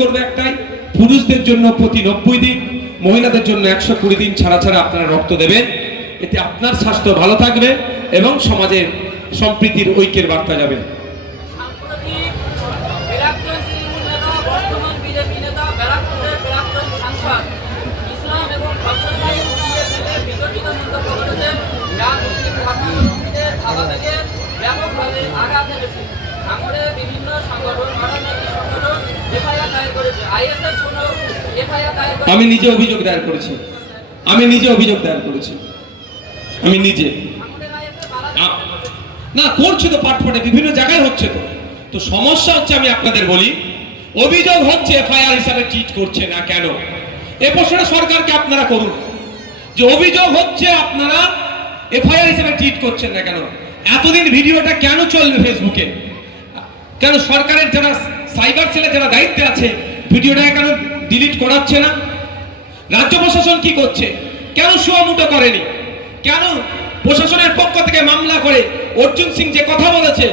করবে একটাই, পুরুষদের জন্য প্রতি নব্বই দিন, মহিলাদের জন্য একশো কুড়ি দিন ছাড়া ছাড়া আপনারা রক্ত দেবেন। এতে আপনার স্বাস্থ্য ভালো থাকবে এবং সমাজের সম্প্রীতির ঐক্যের বার্তা যাবে। বিভিন্ন সংগঠন এফআইআর দায়ের করেছে আইএসএফ কোনো এফআইআর দায়ের করেছে আমি নিজে অভিযোগ দায়ের করেছি। আমি নিজে অভিযোগ দায়ের করেছি। আমি নিজে। না, করছে তো পাটফাটে বিভিন্ন জায়গায় হচ্ছে তো। তো সমস্যা হচ্ছে, আমি আপনাদের বলি, অভিযোগ হচ্ছে এফআইআর হিসাবে চিট করছে না কেন? এ প্রশ্নটা সরকারকে আপনারা করুন। যে অভিযোগ হচ্ছে আপনারা এফআইআর হিসাবে চিট করছেন না কেন? এতদিন ভিডিওটা কেন চলবে ফেসবুকে কেন সরকারের যারা সাইবার সেলে যারা দায়িত্বে আছে ভিডিওটা কেন ডিলিট করাচ্ছে না? রাজ্য প্রশাসন কি করছে? কেন সুয়ামুটো করেনি? কেন প্রশাসনের পক্ষ থেকে মামলা করে? অর্জুন সিং যে কথা বলেছে,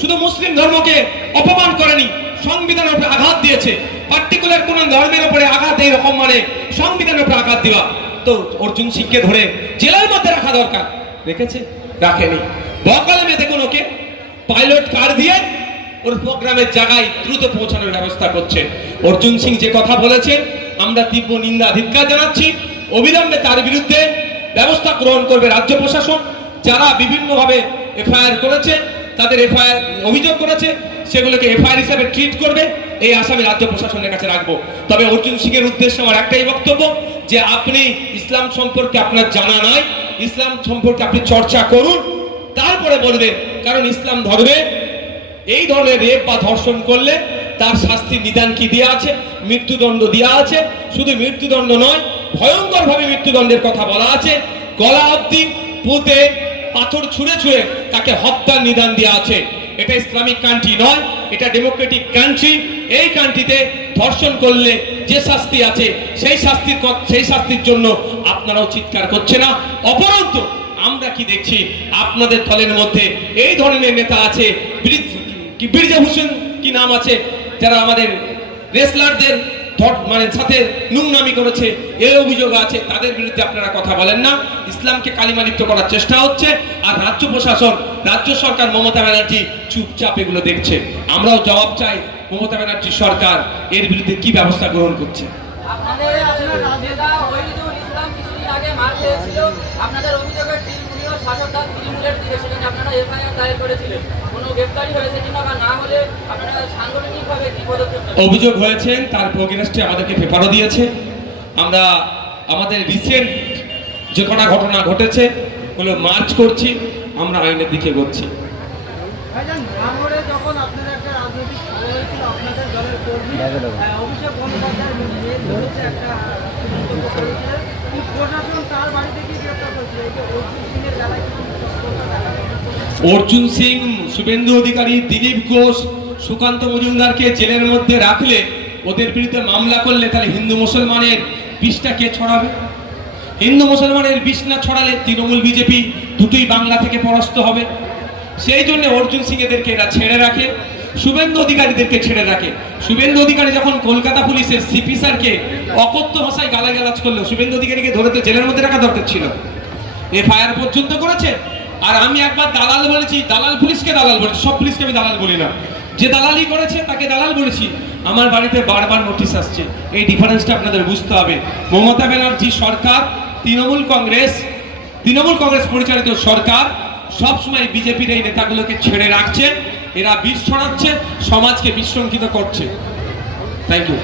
শুধু মুসলিম ধর্মকে অপমান করেনি, সংবিধানের উপরে আঘাত দিয়েছে। পার্টিকুলার কোন ধর্মের উপরে আঘাত এই রকম মানে সংবিধানের উপরে আঘাত দেওয়া। তো অর্জুন সিংকে ধরে জেলার মধ্যে রাখা দরকার। রেখেছে? রাখেনি। বকালামে দেখুন ওকে পাইলট কার দিয়ে ওর প্রোগ্রামের জায়গায় দ্রুত পৌঁছানোর ব্যবস্থা করছে। অর্জুন সিং যে কথা বলেছে আমরা তীব্র নিন্দা, ধিক্কার জানাচ্ছি। অবিলম্বে তার বিরুদ্ধে ব্যবস্থা গ্রহণ করবে রাজ্য প্রশাসন। যারা বিভিন্নভাবে এফআইআর করেছে, তাদের এফআইআর অভিযোগ করেছে, সেগুলোকে এফআইআর হিসাবে ট্রিট করবে। এই আসামি রাজ্য প্রশাসনের কাছে রাখব। তবে অর্জুন সিং এর উদ্দেশ্যে আমার একটাই বক্তব্য যে, আপনি ইসলাম সম্পর্কে আপনার জানা নাই, ইসলাম সম্পর্কে আপনি চর্চা করুন, তারপরে বলবেন কারণ ইসলাম ধর্মে এই ধরনের রেপ বা ধর্ষণ করলে তার শাস্তির নিদান কি দেওয়া আছে? মৃত্যুদণ্ড দেওয়া আছে। শুধু মৃত্যুদণ্ড নয়, ভয়ঙ্করভাবে মৃত্যুদণ্ডের কথা বলা আছে। গলা অব্দি পুঁতে পাথর ছুঁড়ে ছুঁড়ে তাকে হত্যার নিদান দেওয়া আছে। এটা ইসলামিক কান্ট্রি নয়, এটা ডেমোক্রেটিক কান্ট্রি এই কান্ট্রিতে ধর্ষণ করলে যে শাস্তি আছে, সেই শাস্তির সেই শাস্তির জন্য আপনারাও চিৎকার করছে না। অপরন্ত, আমরা কি দেখছি? আপনাদের দলের মধ্যে এই ধরনের নেতা আছে কি বীরজা ভূষণ, কি নাম আছে, যারা আমাদের রেসলারদের মানে সাথে নোংরামি করেছে এই অভিযোগ আছে, তাদের বিরুদ্ধে আপনারা কথা বলেন না। ইসলামকে কালিমালিপ্ত করার চেষ্টা হচ্ছে, আর রাজ্য প্রশাসন, রাজ্য সরকার মমতা ব্যানার্জি চুপচাপ এগুলো দেখছে। আমরাও জবাব চাই, মমতা ব্যানার্জি সরকার এর বিরুদ্ধে কি ব্যবস্থা গ্রহণ করছে। আপনাদের আপনাদের অভিযোগের দল তৃণমূলের দিকে সেখানে আপনারা এফআইআর দায়ের করেছিলেন। কোনো গ্রেপ্তারি হয়েছে কিনা বা না হলে আপনারা সাংগঠনিকভাবে কি পদক্ষেপ অভিযোগ হয়েছেন তার প্রোগ্রেসটি আমাদেরকে পেপারও দিয়েছে। আমরা আমাদের রিসেন্ট যে কটা ঘটনা ঘটেছে হলো মার্চ করছি আমরা আইনের দিকে আপনাদের একটা অর্জুন সিং, শুভেন্দু অধিকারী, দিলীপ ঘোষ, সুকান্ত মজুমদারকে জেলের মধ্যে রাখলে, ওদের বিরুদ্ধে মামলা করলে তাহলে হিন্দু মুসলমানের বিষটা কে ছড়াবে? হিন্দু মুসলমানের বিষ না ছড়ালে তৃণমূল, বিজেপি দুটোই বাংলা থেকে পরাস্ত হবে। সেই জন্য অর্জুন সিং এদেরকে এরা ছেড়ে রাখে, শুভেন্দু অধিকারীদেরকে ছেড়ে রাখে। শুভেন্দু অধিকারী যখন কলকাতা পুলিশের সিপি স্যারকে অকথ্য ভাষায় গালাগালাজ করল, শুভেন্দু অধিকারীকে ধরে তো জেলের মধ্যে রাখা দরকার ছিল। এফআইআর পর্যন্ত করেছে আর আমি একবার দালাল বলেছি, দালাল পুলিশকে দালাল বলেছি, সব পুলিশকে আমি দালাল বলি না। যে দালালি করেছে, তাকে দালাল বলেছি। আমার বাড়িতে বারবার নোটিশ আসছে। এই ডিফারেন্সটা আপনাদের বুঝতে হবে। মমতা ব্যানার্জি সরকার, তৃণমূল কংগ্রেস তৃণমূল কংগ্রেস পরিচালিত সরকার, সবসময় বিজেপির এই নেতাগুলোকে ছেড়ে রাখছে। এরা বিষ ছড়াচ্ছে, সমাজকে বিশৃঙ্খিত করছে। Thank you